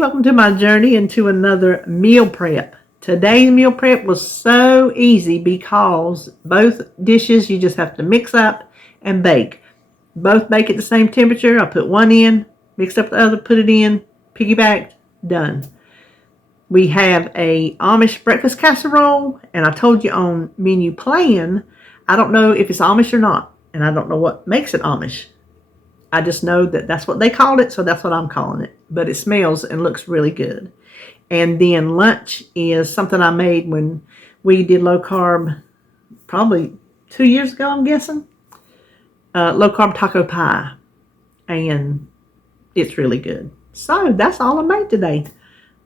welcome to my journey into another meal prep. Today's meal prep was so easy because both dishes you just have to mix up and bake. Both bake at the same temperature. I put one in, mix up the other, put it in, piggybacked, done. We have a Amish breakfast casserole, and I told you on menu plan, I don't know if it's Amish or not, and I don't know what makes it Amish. I just know that that's what they called it, so that's what I'm calling it. But it smells and looks really good. And then lunch is something I made when we did low carb, probably 2 years ago, I'm guessing. Low carb taco pie. And it's really good. So that's all I made today.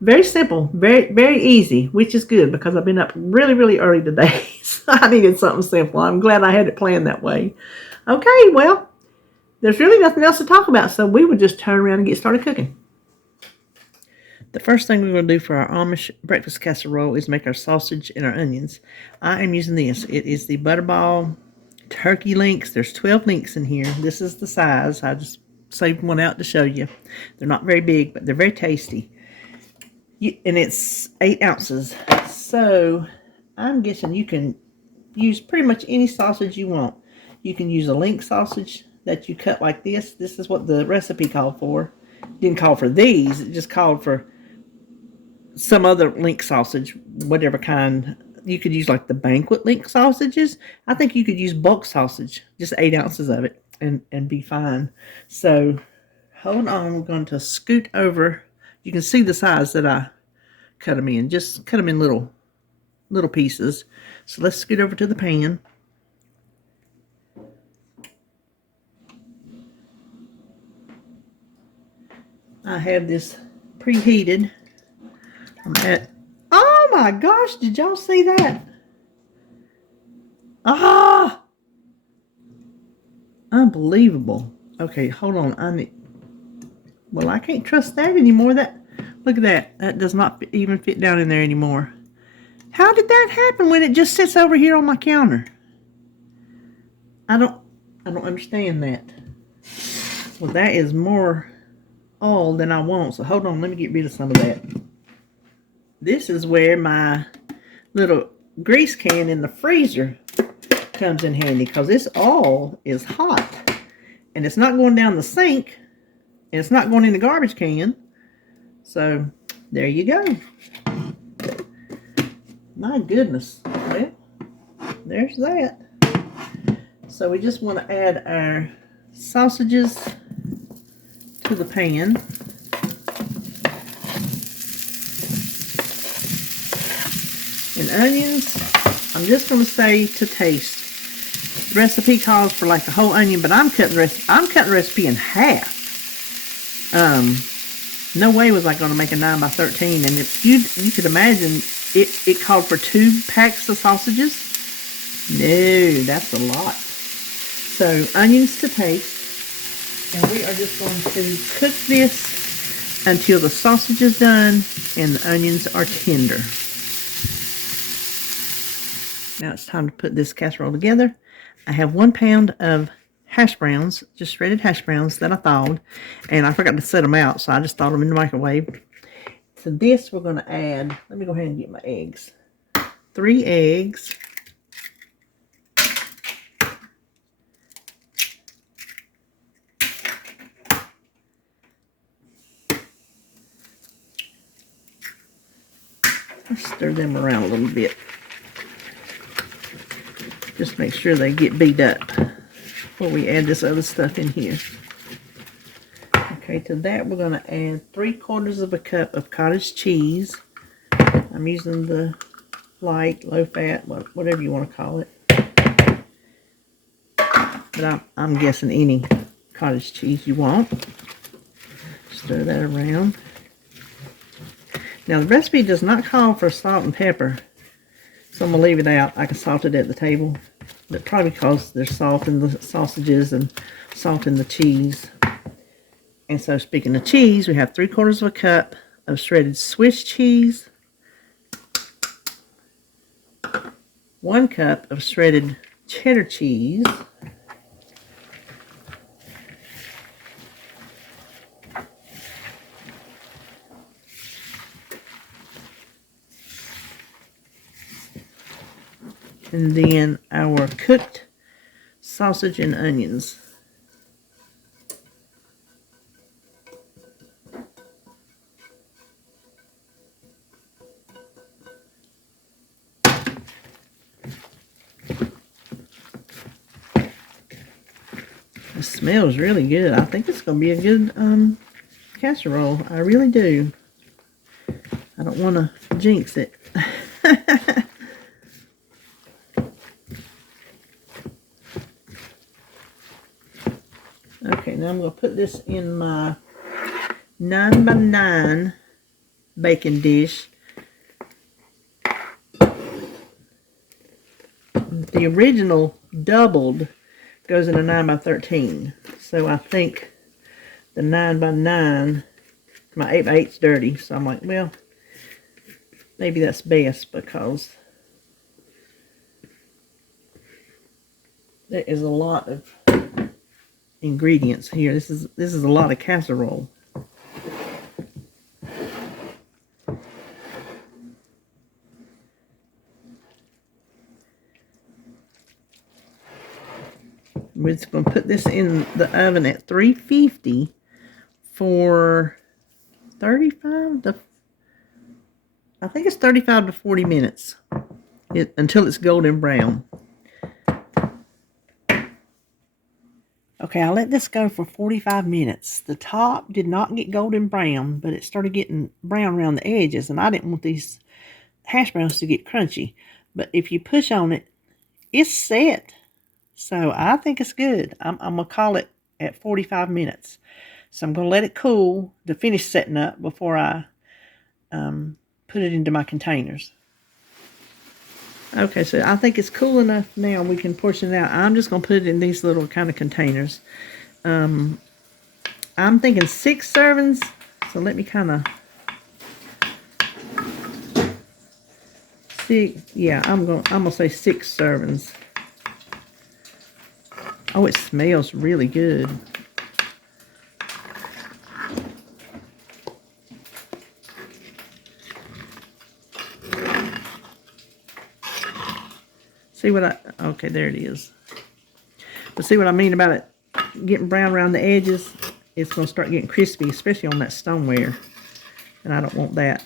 Very simple, very, very easy, which is good because I've been up really, really early today. So I needed something simple. I'm glad I had it planned that way. Okay, well, there's really nothing else to talk about, so we would just turn around and get started cooking. The first thing we're going to do for our Amish breakfast casserole is make our sausage and our onions. I am using this. It is the Butterball turkey links. There's 12 links in here. This is the size. I just saved one out to show you. They're not very big, but they're very tasty. And it's 8 ounces. So I'm guessing you can use pretty much any sausage you want. You can use a link sausage that you cut like this. This is what the recipe called for. It didn't call for these. It just called for some other link sausage, whatever kind. You could use like the banquet link sausages. I think you could use bulk sausage, just 8 ounces of it, and be fine. So hold on, we're going to scoot over. You can see the size that I cut them in. Just cut them in little pieces. So let's scoot over to the pan. I have this preheated. Oh my gosh, did y'all see that? Ah! Unbelievable. Okay, hold on. I can't trust that anymore. Look at that. That does not even fit down in there anymore. How did that happen when it just sits over here on my counter? I don't understand that. Well, that is more oil than I want. So hold on, let me get rid of some of that. This is where my little grease can in the freezer comes in handy, because this oil is hot and it's not going down the sink and it's not going in the garbage can. So there you go. My goodness. Well, there's that. So we just want to add our sausages to the pan. And onions, I'm just going to say to taste. The recipe calls for like the whole onion, but I'm cutting the recipe in half. No way was I going to make a 9 by 13. And if you could imagine, it called for 2 packs of sausages. No, that's a lot. So onions to taste. And we are just going to cook this until the sausage is done and the onions are tender. Now it's time to put this casserole together. I have 1 pound of hash browns, just shredded hash browns that I thawed. And I forgot to set them out, so I just thawed them in the microwave. To this we're going to add, let me go ahead and get my eggs. 3 eggs. Stir them around a little bit. Just make sure they get beat up before we add this other stuff in here. Okay, to that we're going to add 3/4 of a cup of cottage cheese. I'm using the light, low fat, whatever you want to call it. But I'm guessing any cottage cheese you want. Stir that around. Now the recipe does not call for salt and pepper, so I'm going to leave it out. I can salt it at the table, but probably because there's salt in the sausages and salt in the cheese. And so speaking of cheese, we have 3/4 of a cup of shredded Swiss cheese, 1 cup of shredded cheddar cheese, And then our cooked sausage and onions. It smells really good. I think it's going to be a good casserole. I really do. I don't want to jinx it. Okay, now I'm going to put this in my 9x9 baking dish. The original doubled goes in a 9x13. So I think the 9x9, my 8x8's dirty. So I'm like, well, maybe that's best because there is a lot of ingredients here. This is a lot of casserole. We're just going to put this in the oven at 350 for 35 to, I think it's 35 to 40 minutes until it's golden brown. Okay, I let this go for 45 minutes. The top did not get golden brown, but it started getting brown around the edges, and I didn't want these hash browns to get crunchy. But if you push on it, it's set. So I think it's good. I'm going to call it at 45 minutes. So I'm going to let it cool to finish setting up before I put it into my containers. Okay, so I think it's cool enough now. We can portion it out. I'm just going to put it in these little kind of containers. I'm thinking 6 servings. So let me kind of see. Yeah, I'm gonna say 6 servings. Oh, it smells really good. See what okay, there it is. But see what I mean about it getting brown around the edges? It's going to start getting crispy, especially on that stoneware. And I don't want that.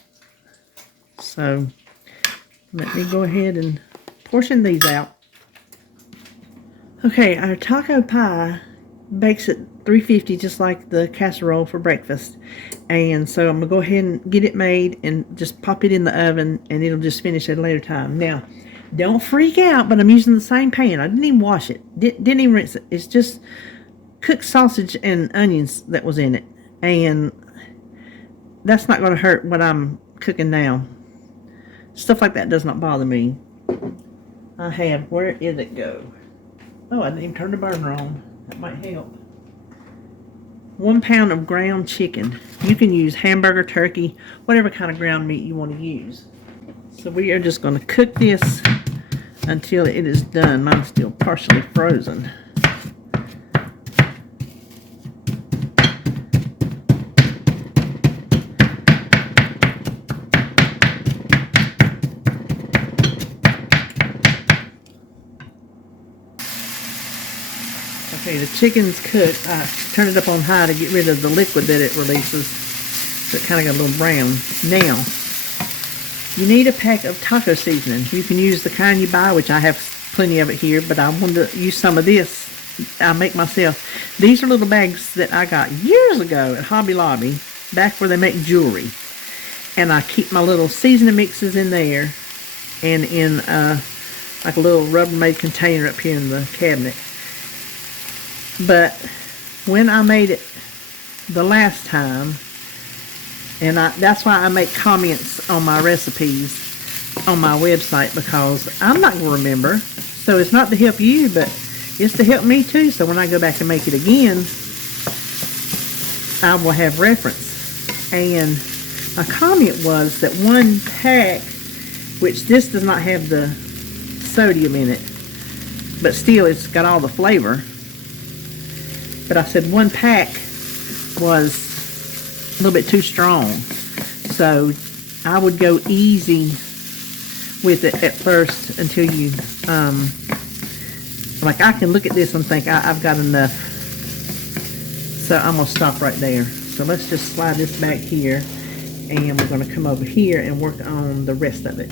So, let me go ahead and portion these out. Okay, our taco pie bakes at 350 just like the casserole for breakfast. And so I'm going to go ahead and get it made and just pop it in the oven and it'll just finish at a later time. Now, don't freak out, but I'm using the same pan. I didn't even wash it. Didn't even rinse it. It's just cooked sausage and onions that was in it. And that's not going to hurt what I'm cooking now. Stuff like that does not bother me. I have, where did it go? Oh, I didn't even turn the burner on. That might help. 1 pound of ground chicken. You can use hamburger, turkey, whatever kind of ground meat you want to use. So we are just going to cook this until it is done. Mine's still partially frozen. Okay, the chicken's cooked. I turned it up on high to get rid of the liquid that it releases. So it kind of got a little brown. Now, you need a pack of taco seasoning. You can use the kind you buy, which I have plenty of it here, but I wanted to use some of this. I make myself. These are little bags that I got years ago at Hobby Lobby, back where they make jewelry. And I keep my little seasoning mixes in there and in like a little Rubbermaid container up here in the cabinet. But when I made it the last time, and that's why I make comments on my recipes on my website, because I'm not going to remember. So it's not to help you, but it's to help me too. So when I go back and make it again, I will have reference. And my comment was that 1 pack, which this does not have the sodium in it, but still it's got all the flavor. But I said 1 pack was a little bit too strong. So I would go easy with it at first until you, like I can look at this and think I've got enough. So I'm going to stop right there. So let's just slide this back here, and we're going to come over here and work on the rest of it.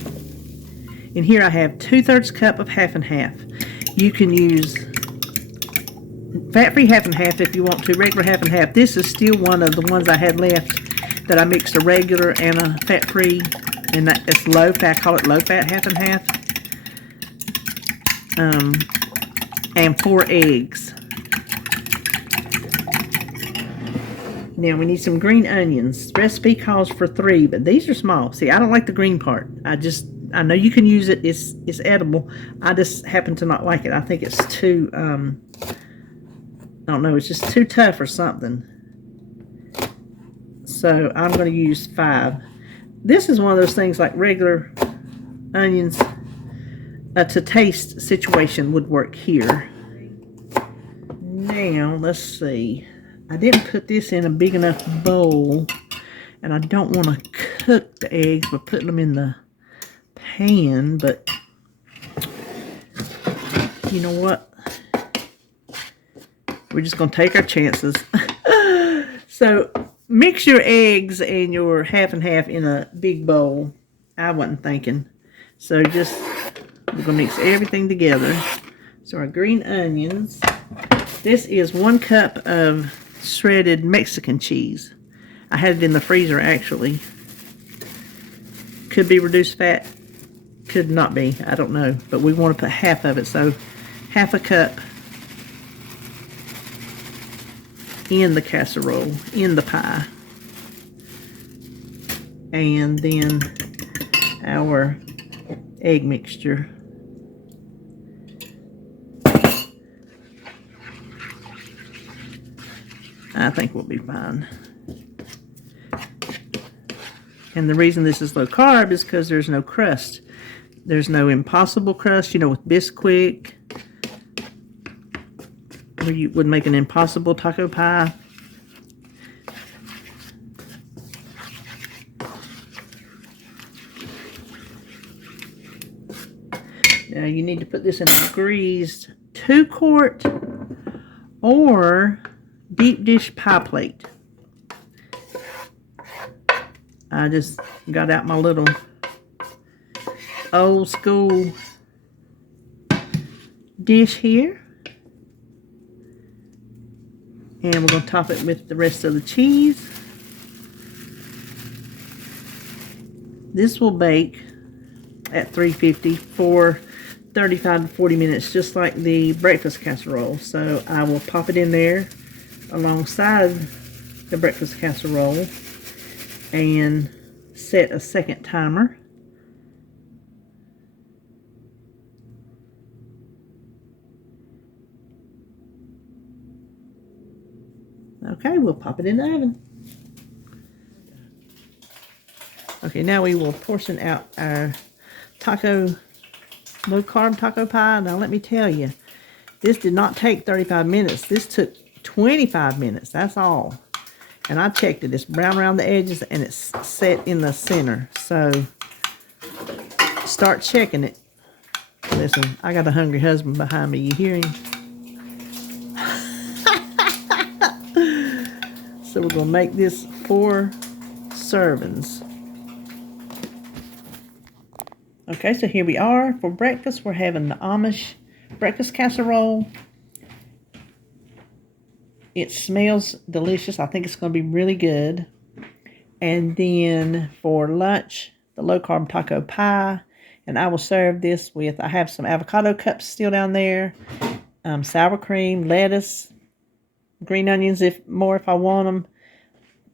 In here I have 2/3 cup of half and half. You can use fat-free half and half if you want to, regular half and half. This is still one of the ones I had left that I mixed a regular and a fat-free, and it's low fat. I call it low fat half and half. And 4 eggs. Now we need some green onions. Recipe calls for 3, but these are small. See, I don't like the green part. I know you can use it. It's edible. I just happen to not like it. I think it's too, I don't know, it's just too tough or something. So I'm going to use 5. This is one of those things like regular onions. To taste situation would work here. Now, let's see. I didn't put this in a big enough bowl, and I don't want to cook the eggs by putting them in the pan, but you know what? We're just going to take our chances. So, mix your eggs and your half and half in a big bowl. I wasn't thinking. So, just, we're going to mix everything together. So, our green onions. This is 1 cup of shredded Mexican cheese. I had it in the freezer, actually. Could be reduced fat. Could not be. I don't know. But we want to put half of it. So, half a cup in the casserole, in the pie. And then our egg mixture. I think we'll be fine. And the reason this is low carb is because there's no crust. There's no impossible crust, you know, with Bisquick, where you would make an impossible taco pie. Now you need to put this in a greased 2-quart or deep dish pie plate. I just got out my little old school dish here. And we're going to top it with the rest of the cheese. This will bake at 350 for 35 to 40 minutes, just like the breakfast casserole. So I will pop it in there alongside the breakfast casserole and set a second timer. Okay, we'll pop it in the oven. Okay, now we will portion out our low carb taco pie. Now let me tell you, this did not take 35 minutes. This took 25 minutes, that's all. And I checked it. It's brown around the edges and it's set in the center. So start checking it. Listen, I got a hungry husband behind me. You hear him? So we're going to make this 4 servings. Okay, so here we are. For breakfast, we're having the Amish breakfast casserole. It smells delicious. I think it's going to be really good. And then for lunch, the low-carb taco pie. And I will serve this with, I have some avocado cups still down there, sour cream, lettuce, green onions if I want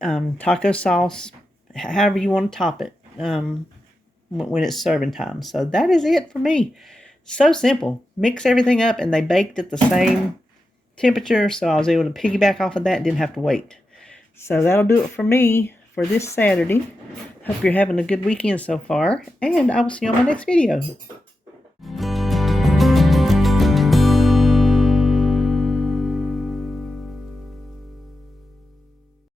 them, taco sauce, however you want to top it when it's serving time. So that is it for me. So simple. Mix everything up, and they baked at the same temperature, so I was able to piggyback off of that, didn't have to wait. So that'll do it for me for this Saturday. Hope you're having a good weekend so far, and I will see you on my next video.